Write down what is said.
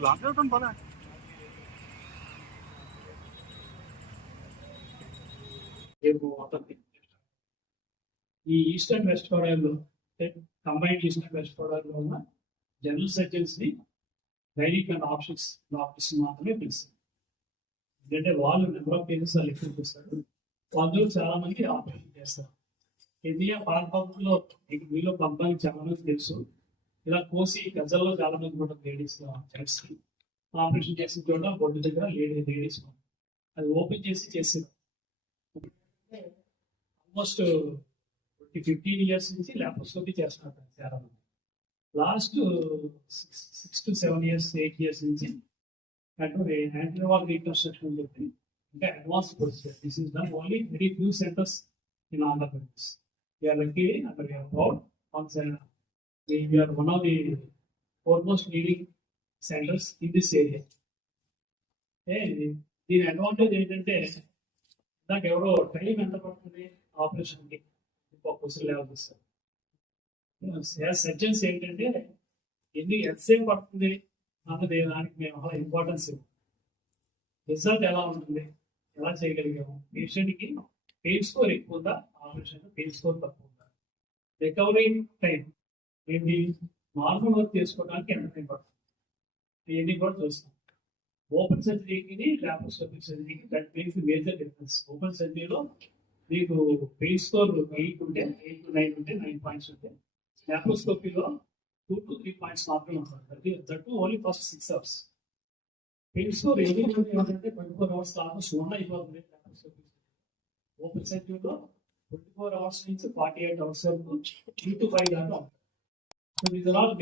ఈ east and west గోదావరిలో combined east and west గోదావరిలో ఉన్న జనరల్ సర్జన్స్ ని గైనిక్ అండ్ ఆప్షన్స్ డాక్టర్స్ మాత్రమే పిలుస్తారు. ఎందుకంటే వాళ్ళు నెంబర్ ఆఫ్ కేసెస్ వాళ్ళు ఎక్కువ చూస్తారు. వాళ్ళు చాలా మంది ఆపరేషన్ చేస్తారు. ఇండియా పాల్పంలో మీలో పంపాలని చాలా మంది తెలుసు. ఇలా కోసి గజల్లో చాలా మంది కూడా లేడీస్ జెంట్స్ ఆపరేషన్ చేసిన చోట బొడ్డు దగ్గర లేడీస్ అది ఓపెన్ చేసి చేసారు. ఆల్మోస్ట్ 15 years నుంచి ల్యాప్రోస్కోపీ చేస్తున్నారు చాలా మంది. లాస్ట్ 6 to 7 years 8 years నుంచి అంటే యాంటీవాల్ రీకన్స్ట్రక్షన్ అని చెప్పి అంటే advance procedure. This is done only very few centres in Andhra Pradesh. We're lucky and we're proud we're one of the foremost leading centres in this area. దీని advantage ఏంటంటే నాకు ఎవరో time ఎంత పడుతుంది ఆపరేషన్కి క్వశ్చన్ లెవెల్ ఇస్తారు. సర్జన్స్ ఏంటంటే ఎంతసేపు పడుతుంది అన్నది దానికి మేము ఇంపార్టెన్స్ ఇవ్వం. రిజల్ట్ ఎలా ఉంటుంది, ఎలా చేయగలిగాము, పేషెంట్కి పెయిన్ స్కోర్ ఎక్కువ ఉందా, ఆపరేషన్ పెయిన్ స్కోర్ తక్కువ ఉందా, రికవరీ టైం ఏంటి, నార్మల్ వర్క్ చేసుకోవడానికి ఎంత టైం పడుతుంది, ఇవన్నీ కూడా చూస్తాం. ఓపెన్ సర్జరీకి ల్యాప్రోస్కోపిక్ సర్జరీకి that makes major difference. Open సర్జరీలో మీకు పెయిన్ స్కోర్ 8 ఉంటే 8 to 9 ఉంటే 9 points ఉంటే ల్యాప్రోస్కోపీలో 2 to 3 points మాత్రమే ఉంటుంది. That only first 6 hours. Pain score ఏమంటే 24 hours ఆల్మోస్ట్ 1 అయిపోతుంది ల్యాప్రోస్కోపీ. ఓపెన్ సర్జరీలో 24 hours నుంచి 48 hours వరకు 3 to 5 దాకా ఉంటుంది. సో